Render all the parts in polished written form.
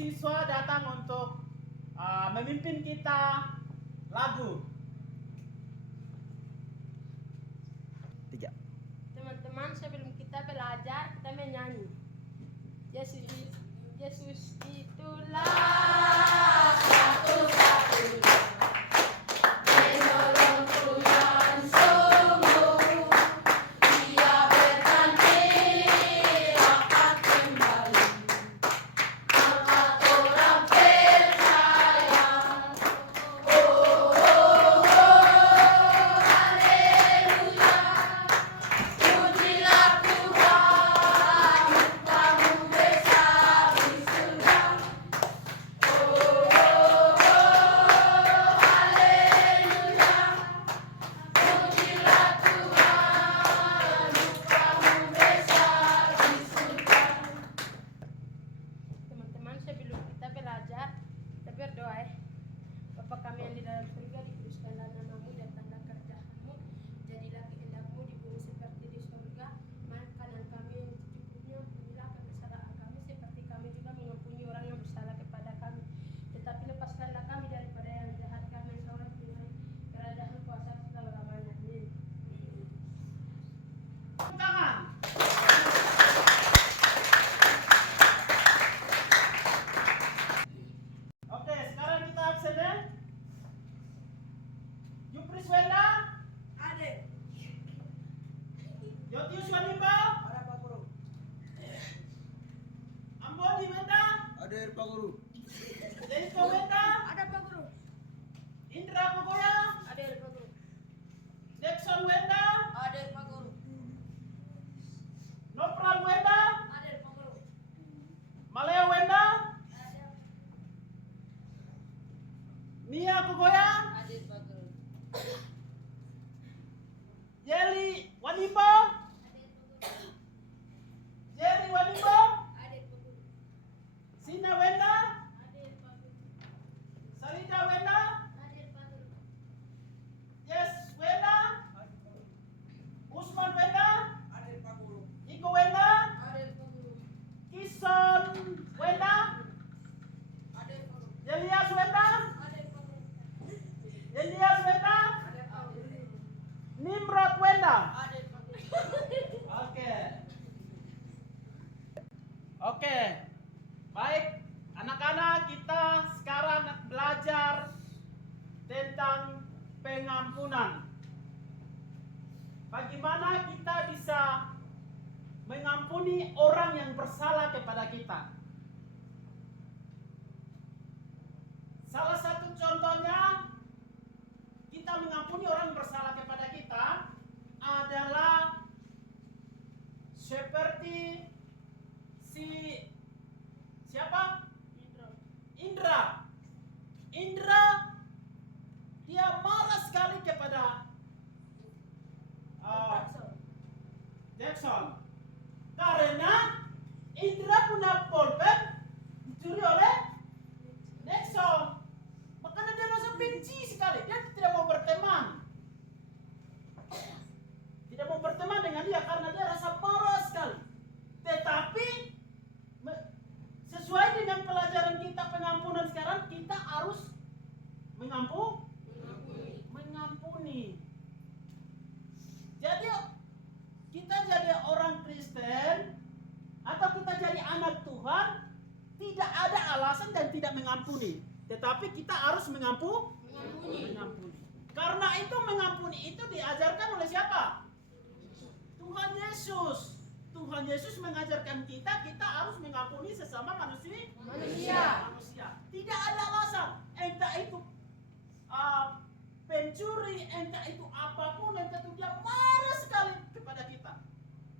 siswa datang untuk memimpin kita lagu. 3. Teman-teman, sebelum kita belajar, kita menyanyi. Yesus itulah satu-satunya penolong Tuhan sungguh. Dia berjanji akan kembali. Angkat orang percaya. Oh, oh, oh, haleluya. Pujilah Tuhan, kamu besar di surga. Oh, oh, oh, haleluya. Pujilah Tuhan, kamu besar di surga. Teman-teman, sebelum kita belajar, kita berdoa ya. Bapa kami yang di dalam surga, dikuduskanlah namamu, datanglah kerjaanmu, jadilah kehendakmu di bumi seperti di surga. Makanan kami yang secukupnya, ampunilah kesalahan kami seperti kami juga mengampuni orang yang bersalah kepada kami. Tetapi lepaskanlah kami daripada yang jahat, karena Engkaulah Tuhan, kerajaan, kuasa selama-lamanya. Amin. Tangan. Oke, sekarang kita absen ya. Yupris Wenda, Ada. Yotius Wanimba, Ada Pak Guru. Ambodi Wenda, Hadir Pak Guru. Jericho Wenda, Ada Pak Guru. Indra Kogoya, Ada Pak Guru. Jackson Wenda, Ada Pak Guru. Nopral Wenda, Ada Pak Guru. Maleo Wenda, Ada. Mia Kogoya, Ada Pak Guru. Jelly Wanimba, Jerry Wanimba, Ada Pak Guru. Sina Wenda, Ada Pak Guru. Sarita Wenda, Ada Pak Guru. Yes Wenda, Usman Wenda, Ada Pak Guru. Iko Wenda, Ada Pak Guru. Kison Wenda, Ada Pak Guru. Elias Wenda, Ada Pak Guru. Elias Wenda, Ada Pak Guru. Nimrod Wenda. Ada Pak Guru. Oke. Oke. Baik, anak-anak, kita sekarang belajar tentang pengampunan. Bagaimana kita bisa mengampuni orang yang bersalah kepada kita? Salah satu contohnya, kita mengampuni orang yang bersalah kepada kita adalah seperti siapa? Indra. Indra dia marah sekali kepada Jackson karena Indra punya pulpen dicuri oleh Jackson. Makanya dia rasa benci sekali. Dia tidak mau berteman. Tidak mau berteman dengan dia karena dia rasa marah sekali. Tetapi sesuai dengan pelajaran kita pengampunan sekarang, kita harus mengampuni. Jadi kita jadi orang Kristen atau kita jadi anak Tuhan, tidak ada alasan dan tidak mengampuni. Tetapi kita harus mengampuni. Karena itu mengampuni itu diajarkan oleh siapa? Tuhan Yesus. Tuhan Yesus mengajarkan kita harus mengampuni sesama manusia. Tidak ada alasan. Entah itu pencuri, entah itu apapun, entah itu dia marah sekali kepada kita,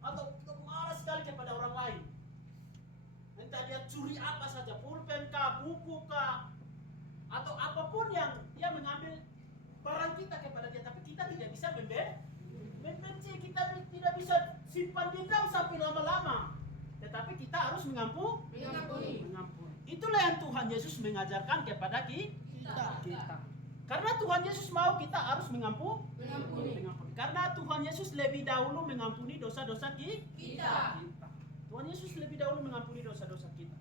atau kita marah sekali kepada orang lain. Entah dia curi apa saja, pulpen kah, buku kah, atau apapun yang dia mengambil barang kita kepada dia, tapi kita tidak bisa membenci, kita tidak bisa simpan dendam sampai lama-lama. Tetapi kita harus mengampuni. Itulah yang Tuhan Yesus mengajarkan kepada kita. Karena Tuhan Yesus mau kita harus mengampuni. Karena Tuhan Yesus lebih dahulu mengampuni dosa-dosa kita. Tuhan Yesus lebih dahulu mengampuni dosa-dosa kita.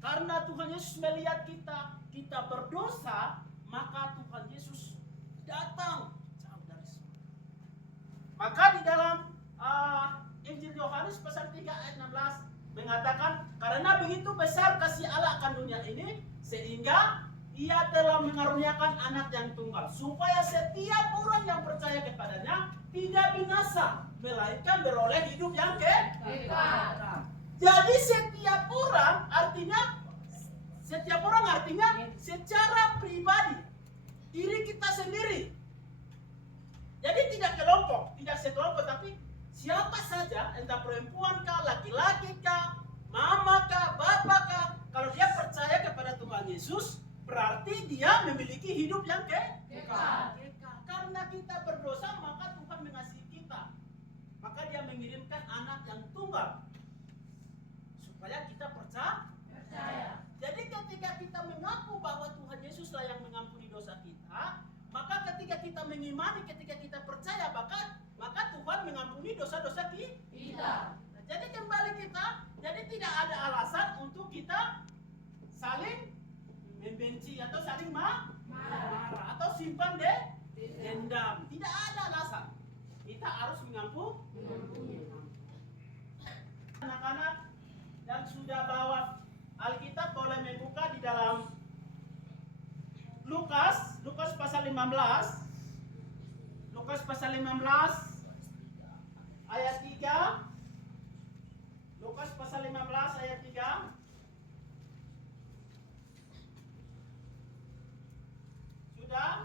Karena Tuhan Yesus melihat kita berdosa, maka Tuhan Yesus datang jauh dari surga. Maka di dalam Injil Yohanes pasal 3 ayat 16 mengatakan, karena begitu besar kasih Allah akan dunia ini, sehingga Ia telah mengaruniakan anak yang tunggal, supaya setiap orang yang percaya kepadanya tidak binasa, melainkan beroleh hidup yang kekal. Jadi setiap orang artinya secara pribadi, diri kita sendiri. Jadi tidak sekelompok, tapi siapa saja, entah perempuan kah, laki-laki kah, mama kah, bapak kah, kalau dia percaya kepada Tuhan Yesus, berarti dia memiliki hidup yang kekal. Karena kita berdosa, maka Tuhan mengasihi kita. Maka Dia mengirimkan anak yang tunggal supaya kita percaya. Jadi ketika kita mengaku bahwa Tuhan Yesuslah yang mengampuni dosa kita, maka ketika kita mengimani, ketika kita percaya, maka Tuhan mengampuni dosa-dosa kita. Nah, jadi kembali jadi tidak ada alasan untuk kita saling membenci atau saling marah atau simpan dendam. Tidak ada alasan. Kita harus mengampuni. Anak-anak yang sudah bawa Alkitab boleh membuka di dalam Lukas pasal 15. Lukas pasal 15 ayat 3. Lukas pasal 15 ayat 3. Sudah?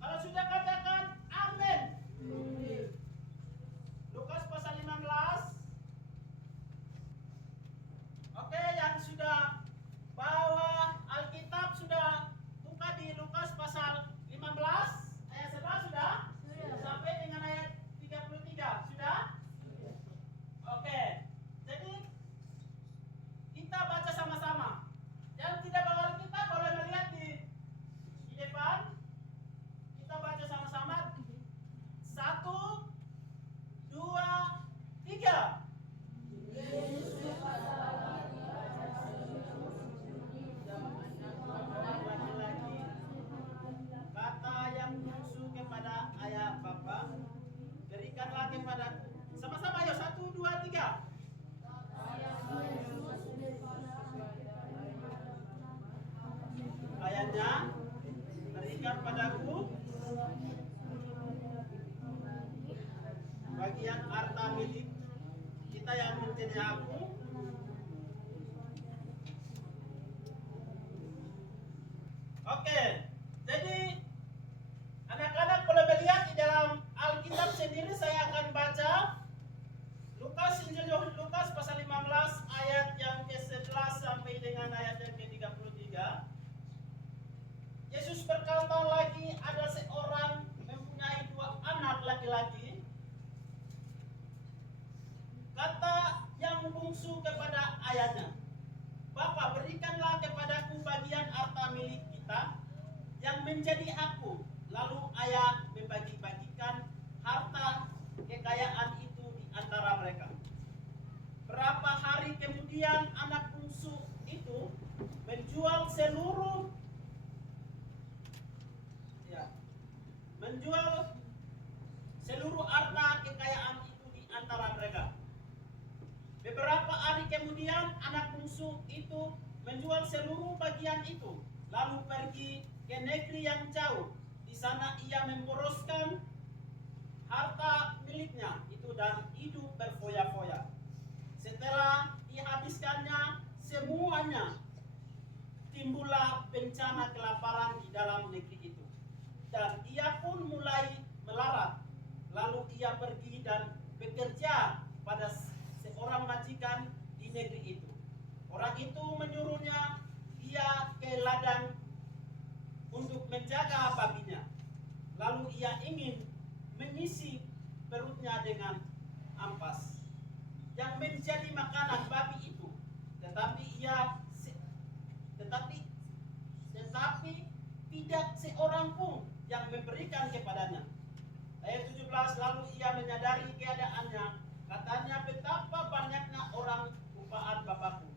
Kalau sudah katakan amin. Lukas pasal 15. Oke, yang sudah bawa Alkitab sudah buka di Lukas pasal 15 ayat 11 sudah? Sampai dengan ayat 33 sudah? Oke. Jadi kita baca sama-sama. Yang tidak bawa Alkitab boleh melihat di depan. Kita baca sama-sama. 1, 2, 3. Laki-laki kata yang musuh kepada ayah bapa, berikanlah kepadaku. Sama-sama ayo, 1, 2, 3. Ayatnya, berikan padaku bagian harta milik kita yang menjadi aku. Oke, jadi anak-anak boleh melihat di dalam Alkitab sendiri. Saya akan baca Injil Lukas pasal 15 ayat yang ke-11 sampai dengan ayat yang ke-33. Yesus berkata lagi, ada seorang mempunyai 2 anak laki-laki. Kata yang bungsu kepada ayahnya, Bapa, berikanlah kepadaku bagian harta milik kita yang menjadi hakku. Lalu ayah membagi-bagikan harta kekayaan itu di antara mereka. Berapa hari kemudian anak bungsu itu menjual seluruh harta kekayaan itu di antara mereka. Beberapa hari kemudian anak bungsu itu menjual seluruh bagian itu, lalu pergi ke negeri yang jauh. Di sana ia memboroskan harta miliknya itu dan hidup berfoya-foya. Setelah dihabiskannya semuanya, timbullah bencana kelaparan di dalam negeri itu, dan ia pun mulai melarat. Lalu ia pergi dan bekerja pada seorang majikan di negeri itu. Orang itu menyuruhnya ia ke ladang untuk menjaga babinya. Lalu ia ingin mengisi perutnya dengan ampas yang menjadi makanan babi itu, tetapi tidak seorang pun yang memberikan kepadanya. Ayat 17, lalu ia menyadari keadaannya, katanya, betapa banyaknya orang upaan Bapakku,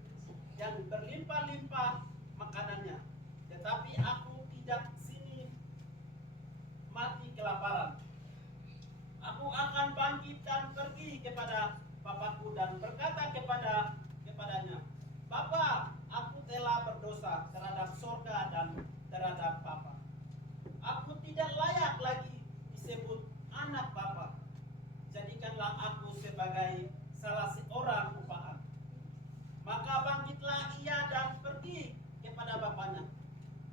yang berlimpah-limpah makanannya. Tetapi aku tidak sini mati kelaparan. Aku akan bangkit dan pergi kepada Bapakku dan berkata kepadanya, Bapa, aku telah berdosa terhadap sorga dan terhadap Bapa. Aku tidak layak lagi disebut anak Bapa. Jadikanlah aku sebagai salah seorang upahan. Maka bangkitlah ia dan pergi kepada bapaknya.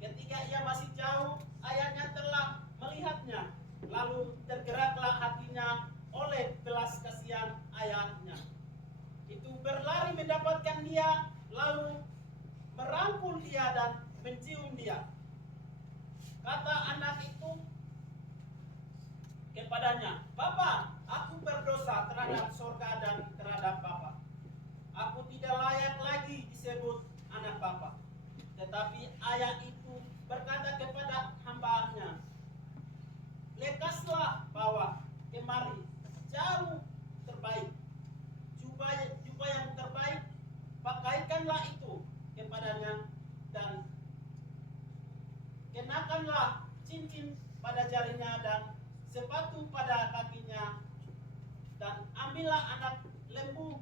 Ketika ia masih jauh, ayahnya telah melihatnya. Lalu tergeraklah hatinya oleh belas kasihan ayahnya. Itu berlari mendapatkan dia, lalu merangkul dia dan mencium dia. Kata anak itu kepadanya, Bapa, aku berdosa terhadap sorga dan terhadap Bapa. Aku tidak layak lagi disebut anak Bapa. Tetapi ayah itu berkata kepada hambanya, lekaslah bawa kemari jauh terbaik, jubah yang terbaik, pakaikanlah itu kepadanya dan kenakanlah cincin pada jarinya dan sepatu pada kakinya, dan ambillah anak lembu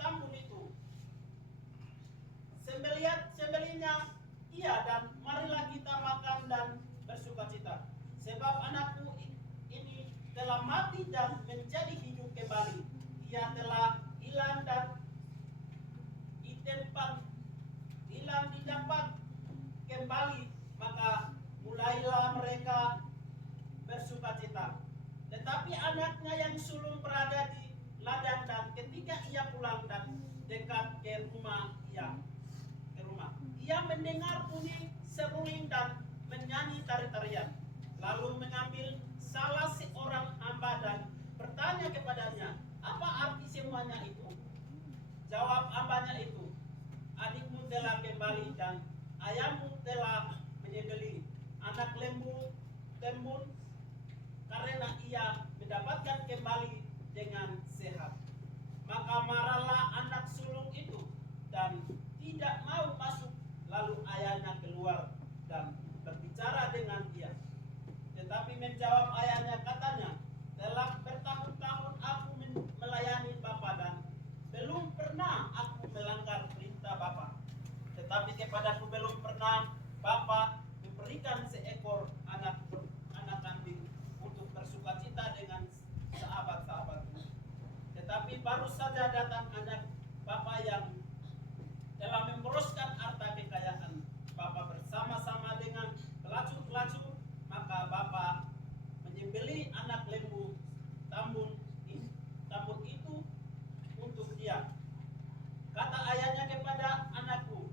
tambun itu, sembelihnya ia, dan marilah kita makan dan bersukacita. Sebab anakku ini telah mati dan menjadi hidup kembali. Ia telah hilang dan didapat kembali. Maka mulailah mereka bersukacita. Tetapi anaknya yang sulung berada di ladang, dan ketika ia pulang dan dekat ke rumah, ia mendengar bunyi seruling dan menyanyi tari-tarian. Lalu mengambil salah seorang hamba dan bertanya kepadanya, apa arti semuanya itu? Jawab hambanya itu, adikmu telah kembali dan ayahmu telah menyembelih anak lembu tambun karena ia mendapatkan kembali dengan sehat. Maka marahlah anak sulung itu dan tidak mau masuk. Lalu ayahnya keluar dan berbicara dengan dia. Tetapi menjawab ayahnya, katanya, telah bertahun-tahun aku melayani Bapa dan belum pernah aku melanggar perintah Bapa. Tetapi kepadaku belum pernah Bapa memberikan seekor anak kambing untuk bersukacita dengan sahabat-sahabatku. Tetapi baru saja datang anak Bapa yang telah memboroskan harta kekayaan Bapa bersama-sama dengan pelacur-pelacur. Maka Bapa menyembelih anak lembu tambun itu untuk dia. Kata ayahnya kepada anakku,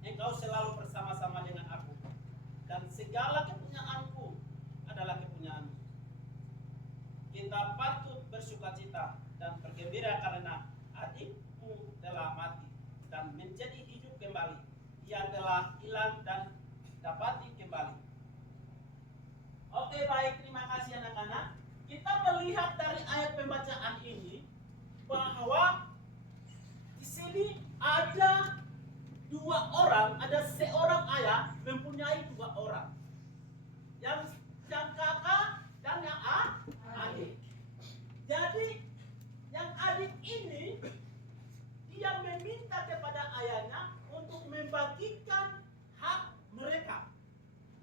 engkau selalu bersama-sama dengan aku, dan segala kepunyaanku adalah kepunyaanmu. Kita patut bersukacita dan bergembira karena adikmu telah mati dan menjadi hidup kembali. Ia telah hilang dan dapati kembali. Oke, baik, terima kasih anak-anak. Kita melihat dari ayat pembacaan ini bahwa di sini ada dua orang, ada seorang ayah mempunyai dua orang. Yang kakak dan yang adik. Jadi yang adik ini dia meminta kepada ayahnya untuk membagikan hak mereka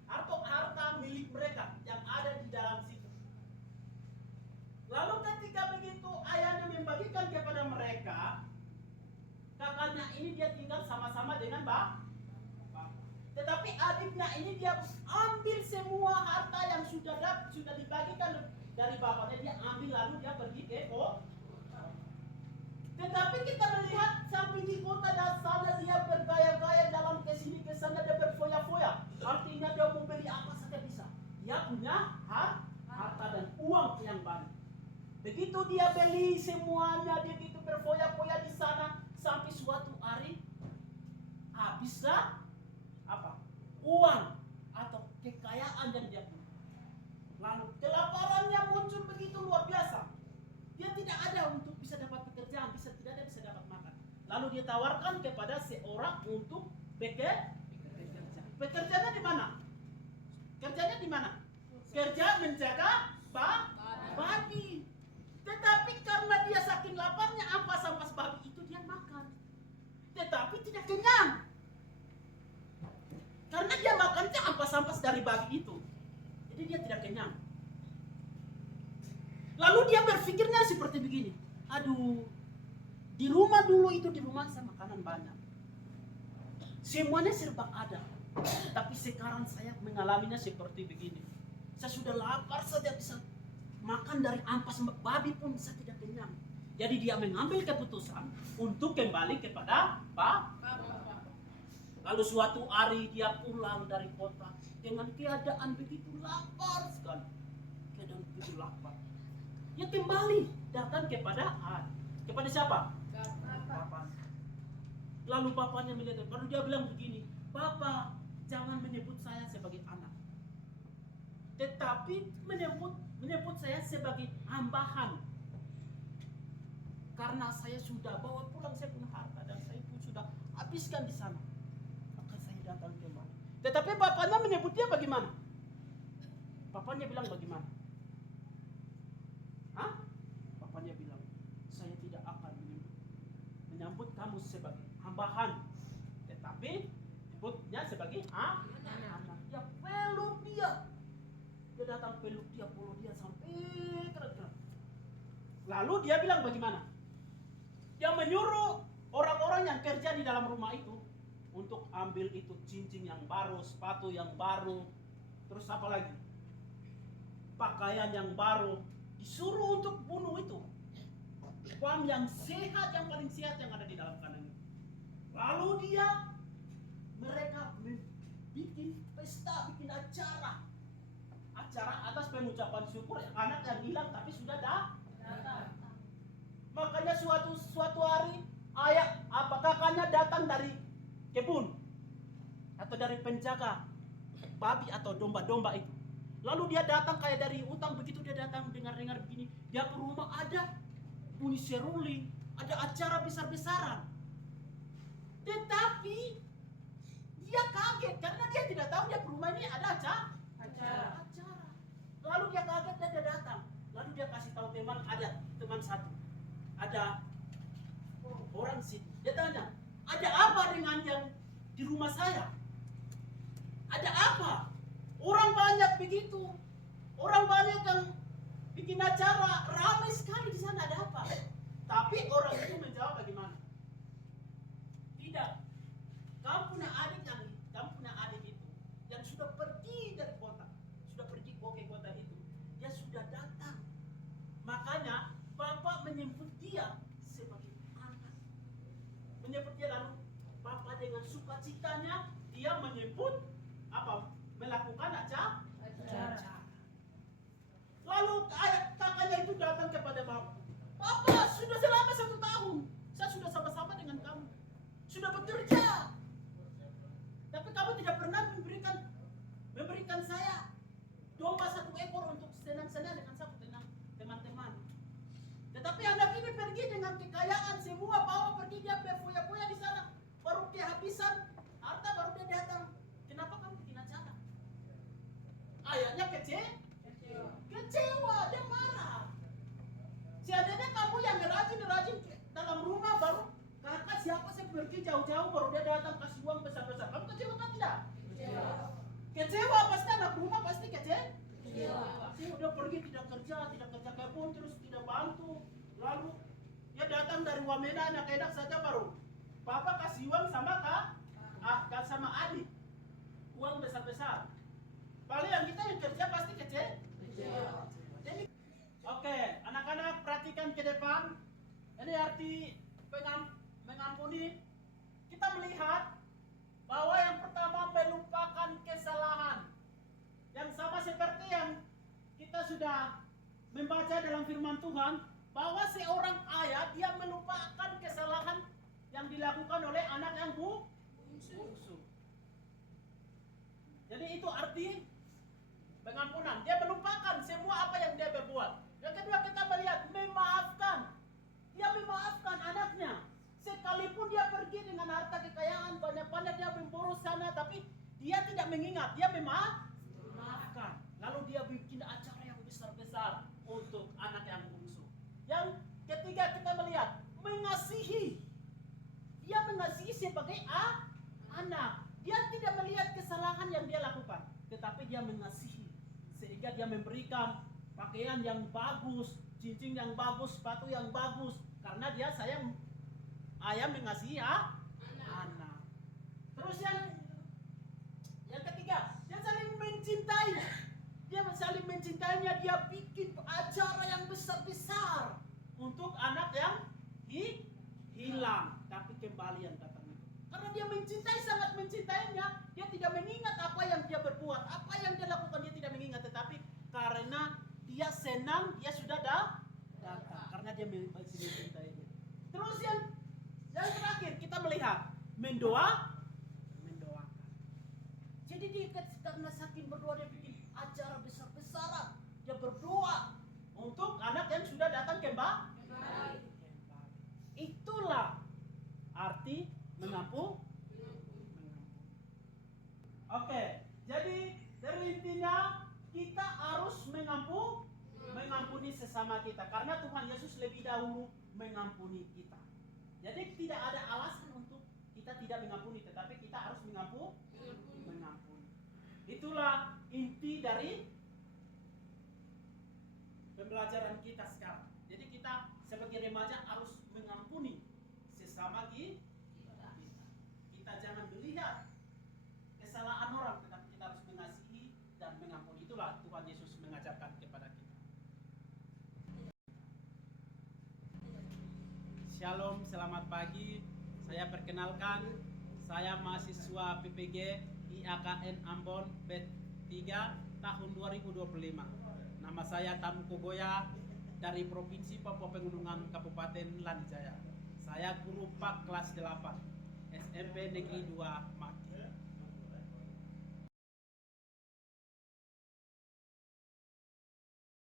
atau harta milik mereka yang ada di dalam situ. Lalu ketika begitu ayahnya membagikan kepada mereka, kakaknya ini dia tinggal sama-sama dengan bapak. Tetapi adiknya ini dia ambil semua harta yang sudah dibagikan dari bapaknya, dia ambil lalu dia pergi ke kota. Tetapi kita melihat sampai di kota dan sana dia bergaya-gaya dalam kesini kesana, dia berfoya-foya. Artinya dia mau beli apa saja bisa. Dia punya harta dan uang yang banyak. Begitu dia beli semuanya, dia gitu berfoya-foya di sana sampai suatu hari habislah apa? Uang atau kekayaan yang dia punya. Lalu kelaparannya muncul begitu luar biasa. Dia tidak ada untuk bisa dapat pekerjaan, bisa dapat makan. Lalu dia tawarkan kepada seorang untuk bekerja. Bekerjanya di mana? Kerjanya di mana? Kerja menjaga babi. Tetapi karena dia saking laparnya, ampas-ampas babi itu dia makan. Tetapi tidak kenyang. Karena dia makannya ampas-ampas dari babi itu. Jadi dia tidak kenyang. Lalu dia berpikirnya seperti begini. Aduh, di rumah dulu itu, di rumah saya makanan banyak. Semuanya serba ada. Tapi sekarang saya mengalaminya seperti begini. Saya sudah lapar saja bisa makan dari ampas babi pun saya tidak kenyang. Jadi dia mengambil keputusan untuk kembali kepada Bapak. Lalu suatu hari dia pulang dari kota dengan keadaan begitu lapar sekali. Keadaan begitu lapar. Dia kembali datang kepada kepada siapa? Bapak. Lalu bapaknya melihat, baru dia bilang begini, Bapak, jangan menyebut saya sebagai anak, tetapi menyebut saya sebagai hambahan. Karena saya sudah bawa pulang saya punya harta dan saya pun sudah habiskan di sana. Maka saya datang kembali. Tetapi bapaknya menyebut dia bagaimana? Bapaknya bilang bagaimana? Hah? Bapaknya bilang, saya tidak akan menyambut kamu sebagai hambahan, tetapi sebutnya sebagai anak. Dia peluk dia. Dia datang peluk dia sampai keren-keren. Lalu dia bilang bagaimana? Dia menyuruh orang-orang yang kerja di dalam rumah itu untuk ambil itu cincin yang baru, sepatu yang baru, terus apa lagi? Pakaian yang baru. Disuruh untuk bunuh itu. Bam yang sehat, yang paling sehat yang ada di dalam kandang itu. Lalu mereka bikin pesta, bikin acara atas pengucapan syukur anak yang hilang tapi sudah datang. Makanya suatu hari kakaknya datang dari kebun atau dari penjaga babi atau domba-domba itu. Lalu dia datang kayak dari utang begitu, dia datang dengar-dengar begini. Dia ke rumah ada bunyi seruling, ada acara besar-besaran. Tetapi dia kaget karena dia tidak tahu dia ke rumah ini ada acara. Lalu dia kaget dan dia datang. Lalu dia kasih tahu teman satu. Ada orang situ. Dia tanya, ada apa dengan yang di rumah saya? Ada apa? Orang banyak begitu. Orang banyak yang bikin acara, ramai sekali di sana, ada apa? Tapi orang itu menjawab bagaimana? Tidak. Kamu punya adik itu yang sudah pergi dari kota, sudah pergi ke kota itu. Dia sudah datang. Makanya Bapak menyebut dia sebagai anak. Menyebut dia, lalu Bapak dengan sukacitanya dia menyebut apa? Melakukan acara. Lalu kakaknya itu datang kepada Bapak. Bapak, sudah selama 1 tahun saya sudah sama-sama dengan kamu, sudah bekerja, tapi kamu tidak pernah memberikan saya domba 1 ekor untuk senang-senang dengan saya teman-teman. Tetapi anak ini pergi dengan kekayaan semua, bawa pergi, dia berfoya-foya di sana, baru kehabisan harta, baru dia datang. Kenapa kamu bikin acara? Ayahnya kecewa, dia marah. Seandainya kamu yang rajin dalam rumah, baru kakak siapa saya pergi jauh-jauh, baru dia datang kasih uang besar-besar. Kamu kecewa kan tidak? Kecewa pasti, anak rumah pasti kecewa. Dia udah pergi tidak kerja kebun, terus tidak bantu. Lalu dia datang dari Wamena, anak enak saja, baru Papa kasih uang sama sama adik, uang besar-besar. Paling yang kita yang kerja pasti kecewa. Jadi, oke, anak-anak perhatikan ke depan. Ini arti mengampuni. Kita melihat bahwa yang pertama melupakan kesalahan. Yang sama seperti yang kita sudah membaca dalam firman Tuhan, bahwa seorang ayah dia melupakan kesalahan yang dilakukan oleh anak yang bungsu. Jadi itu arti pengampunan. Dia melupakan semua apa yang dia berbuat. Yang kedua kita melihat memaafkan. Dia memaafkan anaknya. Sekalipun kekayaan, banyak-banyak dia memboros sana, tapi dia tidak mengingat, dia memaafkan. Lalu dia bikin acara yang besar-besar untuk anak yang bungsu. Yang ketiga kita melihat mengasihi. Dia mengasihi sebagai anak. Dia tidak melihat kesalahan yang dia lakukan, tetapi dia mengasihi. Sehingga dia memberikan pakaian yang bagus, cincin yang bagus, sepatu yang bagus, karena dia sayang, ayah mengasihi anak. Terus yang ketiga, dia saling mencintai. Dia saling mencintainya, dia bikin acara yang besar-besar untuk anak yang hilang, tapi kembali yang datang itu. Karena dia mencintai, sangat mencintainya, dia tidak mengingat apa yang dia berbuat, apa yang dia lakukan, dia tidak mengingat, tetapi karena dia senang, dia sudah datang, karena dia masih mencintainya. Terus yang terakhir kita melihat mendoakan. Jadi dia karena saking berdoa, dia bikin acara besar-besaran, dia berdoa untuk anak yang sudah datang kembali. Itulah arti mengampuni. Oke, jadi intinya kita harus mengampuni sesama kita, karena Tuhan Yesus lebih dahulu mengampuni kita. Jadi tidak ada alasan untuk kita tidak mengampuni, tetapi kita harus mengampuni. Itulah inti dari pembelajaran kita sekarang. Jadi kita sebagai remaja harus mengampuni sesama kita. Kita jangan melihat kesalahan orang, tetapi kita harus mengasihi dan mengampuni. Itulah Tuhan Yesus mengajarkan kepada kita. Shalom, selamat pagi. Saya perkenalkan, saya mahasiswa PPG IAKN Ambon B3 tahun 2025. Nama saya Tamu Kogoya dari Provinsi Papua Pegunungan Kabupaten Lanijaya. Saya guru PAK kelas 8 SMP Negeri 2